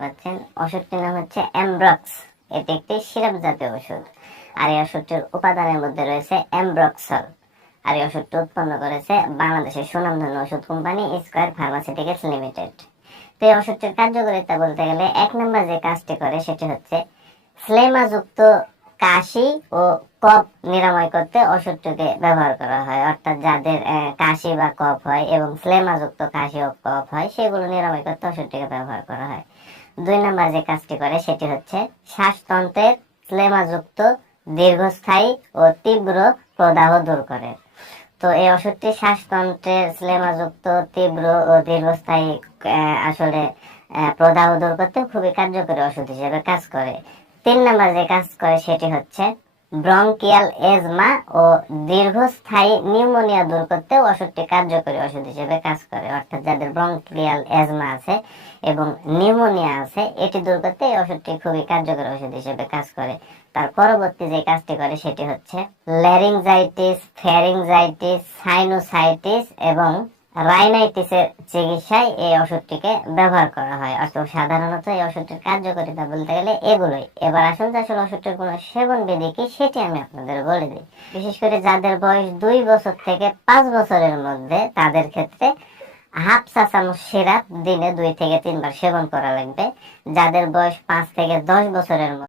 পাচ্ছেন। ওষুধটির নাম হচ্ছে অ্যামব্রক্স এটি একটি সিরাপ জাতীয় ওষুধ। আর এই ওষুধটির উপাদানের মধ্যে রয়েছে অ্যামব্রক্সল আর এই ওষুধটি উৎপন্ন করেছে বাংলাদেশের সুনামধন্য ওষুধ কোম্পানি স্কোয়ার ফার্মাসিউটিক্যালস লিমিটেড তো এই ওষুধটির কার্যকারিতা বলতে গেলে এক নম্বর যে কাজটি করে সেটি হচ্ছে ফ্লেমাযুক্ত কাশি ও কফ নিরাময় করতে ওষুধটিকে ব্যবহার করা হয়। অর্থাৎ যাদের কাশি বা কফ হয় এবং ফ্লেমাযুক্ত কাশি ও কফ হয়, সেগুলো নিরাময় করতে ওষুধটিকে ব্যবহার করা হয়। দুই নম্বর যে কাজটি করে, সেটি হচ্ছে শ্বাসতন্ত্রের ফ্লেমাযুক্ত দীর্ঘস্থায়ী ও তীব্র প্রদাহ দূর করে। তো এই ওষুধটি শ্বাসতন্ত্রের স্লেমাযুক্ত তীব্র ও দীর্ঘস্থায়ী আসলে প্রদাহ দূর করতে খুবই কার্যকরী ওষুধ হিসেবে কাজ করে। তিন নম্বর যে কাজ করে সেটি হচ্ছে ব্রঙ্কিয়াল এজমা ও দীর্ঘস্থায়ী নিউমোনিয়া দূর করতে ওষুধটি কার্যকরী ওষুধ হিসেবে কাজ করে। অর্থাৎ যাদের ব্রঙ্কিয়াল এজমা আছে এবং নিউমোনিয়া আছে, এটি দূর করতে এই ওষুধটি খুবই কার্যকরী ওষুধ হিসেবে কাজ করে। তার পরবর্তী যে কাজটি করে সেটি হচ্ছে ল্যারিংজাইটিস, ফ্যারিংজাইটিস, সাইনোসাইটিস এবং রাইনাইটিসের চিকিৎসায় এই ওষুধটিকে ব্যবহার করা হয়। অর্থাৎ সাধারণত এই ওষুধটির কার্যকারিতা বলতে গেলে এগুলোই। এবার আসুন যে আসলে ওষুধটির কোনো সেবন বিধি কি, সেটি আমি আপনাদের বলে দিই। বিশেষ করে যাদের বয়স দুই বছর থেকে পাঁচ বছরের মধ্যে, তাদের ক্ষেত্রে হাফ চা চামচ সিরাপ দিনে দুই থেকে তিনবার সেবন করা লাগবে। যাদের বয়স পাঁচ থেকে দশ বছরের মধ্যে